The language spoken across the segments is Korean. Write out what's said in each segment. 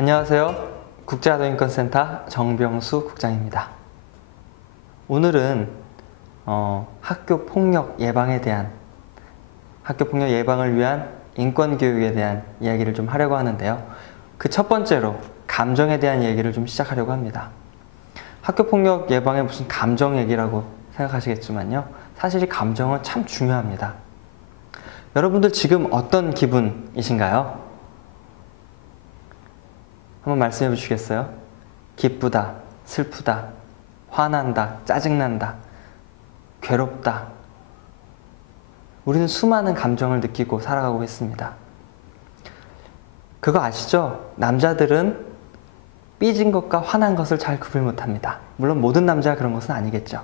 안녕하세요. 국제아동인권센터 정병수 국장입니다. 오늘은 학교폭력 예방을 위한 인권교육에 대한 이야기를 좀 하려고 하는데요. 그 첫 번째로 감정에 대한 얘기를 좀 시작하려고 합니다. 학교폭력 예방에 무슨 감정 얘기라고 생각하시겠지만요. 사실 이 감정은 참 중요합니다. 여러분들 지금 어떤 기분이신가요? 한번 말씀해 주시겠어요? 기쁘다, 슬프다, 화난다, 짜증난다, 괴롭다. 우리는 수많은 감정을 느끼고 살아가고 있습니다. 그거 아시죠? 남자들은 삐진 것과 화난 것을 잘 구별 못합니다. 물론 모든 남자가 그런 것은 아니겠죠.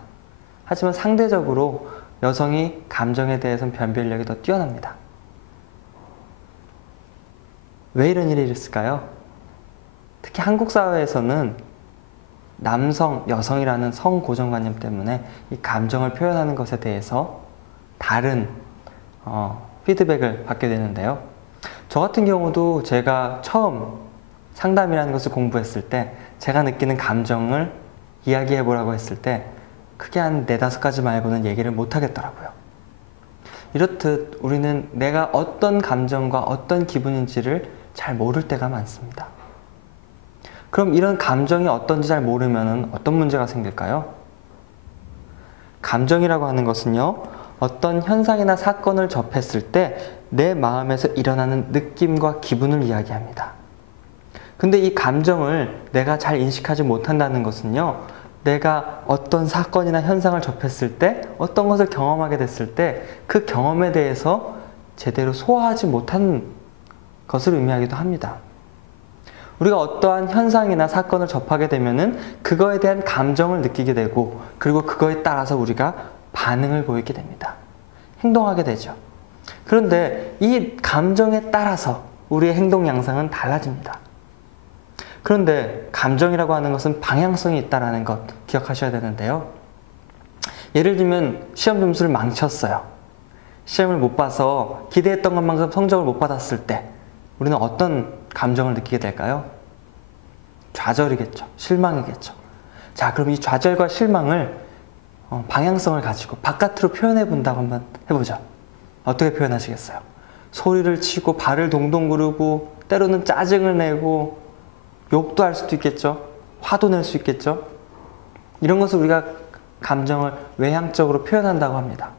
하지만 상대적으로 여성이 감정에 대해서는 변별력이 더 뛰어납니다. 왜 이런 일이 있을까요? 특히 한국 사회에서는 남성, 여성이라는 성 고정관념 때문에 이 감정을 표현하는 것에 대해서 다른 피드백을 받게 되는데요. 저 같은 경우도 제가 처음 상담이라는 것을 공부했을 때 제가 느끼는 감정을 이야기해 보라고 했을 때 크게 한 4-5가지 말고는 얘기를 못 하겠더라고요. 이렇듯 우리는 내가 어떤 감정과 어떤 기분인지를 잘 모를 때가 많습니다. 그럼 이런 감정이 어떤지 잘 모르면 어떤 문제가 생길까요? 감정이라고 하는 것은요, 어떤 현상이나 사건을 접했을 때 내 마음에서 일어나는 느낌과 기분을 이야기합니다. 근데 이 감정을 내가 잘 인식하지 못한다는 것은요, 내가 어떤 사건이나 현상을 접했을 때, 어떤 것을 경험하게 됐을 때 그 경험에 대해서 제대로 소화하지 못한 것을 의미하기도 합니다. 우리가 어떠한 현상이나 사건을 접하게 되면은 그거에 대한 감정을 느끼게 되고, 그리고 그거에 따라서 우리가 반응을 보이게 됩니다. 행동하게 되죠. 그런데 이 감정에 따라서 우리의 행동 양상은 달라집니다. 그런데 감정이라고 하는 것은 방향성이 있다는 것 기억하셔야 되는데요. 예를 들면 시험 점수를 망쳤어요. 시험을 못 봐서 기대했던 것만큼 성적을 못 받았을 때 우리는 어떤 감정을 느끼게 될까요? 좌절이겠죠. 실망이겠죠. 자, 그럼 이 좌절과 실망을 방향성을 가지고 바깥으로 표현해 본다고 한번 해보죠. 어떻게 표현하시겠어요? 소리를 치고 발을 동동 구르고 때로는 짜증을 내고 욕도 할 수도 있겠죠. 화도 낼 수 있겠죠. 이런 것을 우리가 감정을 외향적으로 표현한다고 합니다.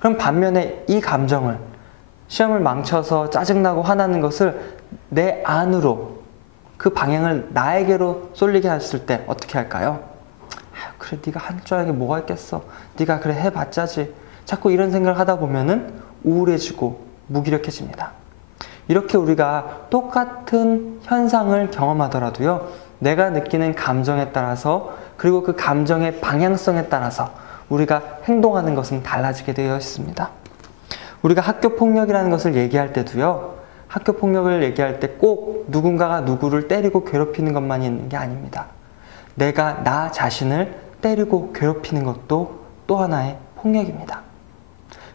그럼 반면에 이 감정을 시험을 망쳐서 짜증나고 화나는 것을 내 안으로 그 방향을 나에게로 쏠리게 했을 때 어떻게 할까요? 그래, 네가 할 줄 아는 게 뭐가 있겠어. 네가 그래 해봤자지. 자꾸 이런 생각을 하다 보면은 우울해지고 무기력해집니다. 이렇게 우리가 똑같은 현상을 경험하더라도요, 내가 느끼는 감정에 따라서, 그리고 그 감정의 방향성에 따라서 우리가 행동하는 것은 달라지게 되어 있습니다. 우리가 학교폭력이라는 것을 얘기할 때도요, 학교폭력을 얘기할 때 꼭 누군가가 누구를 때리고 괴롭히는 것만 있는 게 아닙니다. 내가 나 자신을 때리고 괴롭히는 것도 또 하나의 폭력입니다.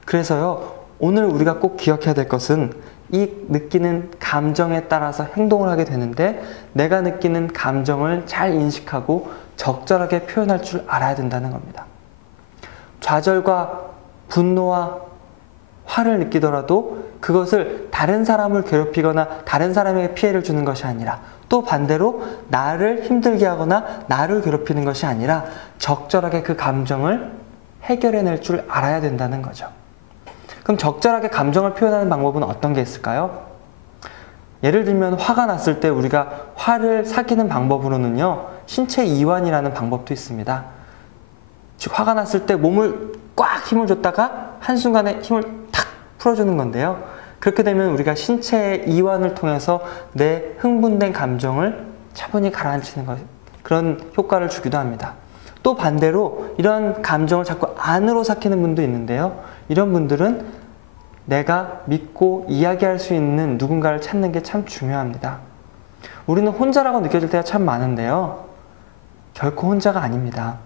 그래서요, 오늘 우리가 꼭 기억해야 될 것은 이 느끼는 감정에 따라서 행동을 하게 되는데 내가 느끼는 감정을 잘 인식하고 적절하게 표현할 줄 알아야 된다는 겁니다. 좌절과 분노와 화를 느끼더라도 그것을 다른 사람을 괴롭히거나 다른 사람에게 피해를 주는 것이 아니라, 또 반대로 나를 힘들게 하거나 나를 괴롭히는 것이 아니라 적절하게 그 감정을 해결해낼 줄 알아야 된다는 거죠. 그럼 적절하게 감정을 표현하는 방법은 어떤 게 있을까요? 예를 들면 화가 났을 때 우리가 화를 삭히는 방법으로는요, 신체 이완이라는 방법도 있습니다. 즉 화가 났을 때 몸을 꽉 힘을 줬다가 한순간에 힘을 탁 풀어주는 건데요. 그렇게 되면 우리가 신체의 이완을 통해서 내 흥분된 감정을 차분히 가라앉히는 것, 그런 효과를 주기도 합니다. 또 반대로 이런 감정을 자꾸 안으로 삭히는 분도 있는데요. 이런 분들은 내가 믿고 이야기할 수 있는 누군가를 찾는 게 참 중요합니다. 우리는 혼자라고 느껴질 때가 참 많은데요. 결코 혼자가 아닙니다.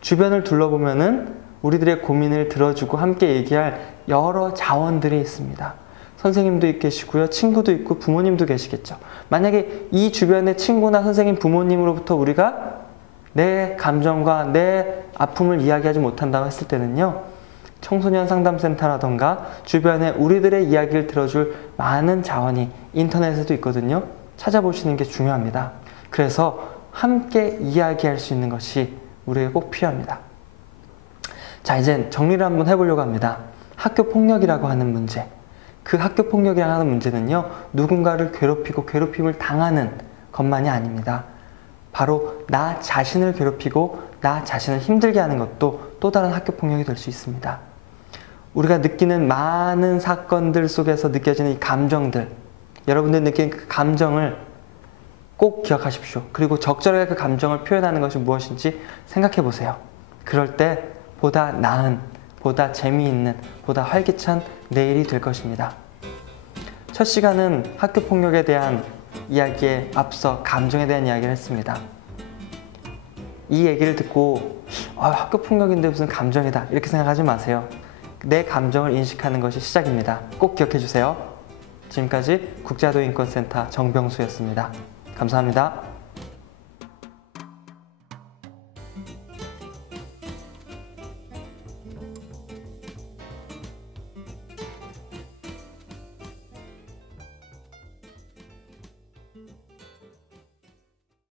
주변을 둘러보면은 우리들의 고민을 들어주고 함께 얘기할 여러 자원들이 있습니다. 선생님도 계시고요. 친구도 있고 부모님도 계시겠죠. 만약에 이 주변의 친구나 선생님, 부모님으로부터 우리가 내 감정과 내 아픔을 이야기하지 못한다고 했을 때는요. 청소년 상담센터라던가 주변에 우리들의 이야기를 들어줄 많은 자원이 인터넷에도 있거든요. 찾아보시는 게 중요합니다. 그래서 함께 이야기할 수 있는 것이 우리에게 꼭 필요합니다. 자, 이제 정리를 한번 해보려고 합니다. 학교 폭력이라고 하는 문제. 그 학교 폭력이라고 하는 문제는요. 누군가를 괴롭히고 괴롭힘을 당하는 것만이 아닙니다. 바로 나 자신을 괴롭히고 나 자신을 힘들게 하는 것도 또 다른 학교 폭력이 될 수 있습니다. 우리가 느끼는 많은 사건들 속에서 느껴지는 이 감정들, 여러분들 느끼는 그 감정을 꼭 기억하십시오. 그리고 적절하게 그 감정을 표현하는 것이 무엇인지 생각해 보세요. 그럴 때 보다 나은, 보다 재미있는, 보다 활기찬 내일이 될 것입니다. 첫 시간은 학교 폭력에 대한 이야기에 앞서 감정에 대한 이야기를 했습니다. 이 얘기를 듣고 학교 폭력인데 무슨 감정이다 이렇게 생각하지 마세요. 내 감정을 인식하는 것이 시작입니다. 꼭 기억해 주세요. 지금까지 국제아동인권센터 정병수였습니다. 감사합니다.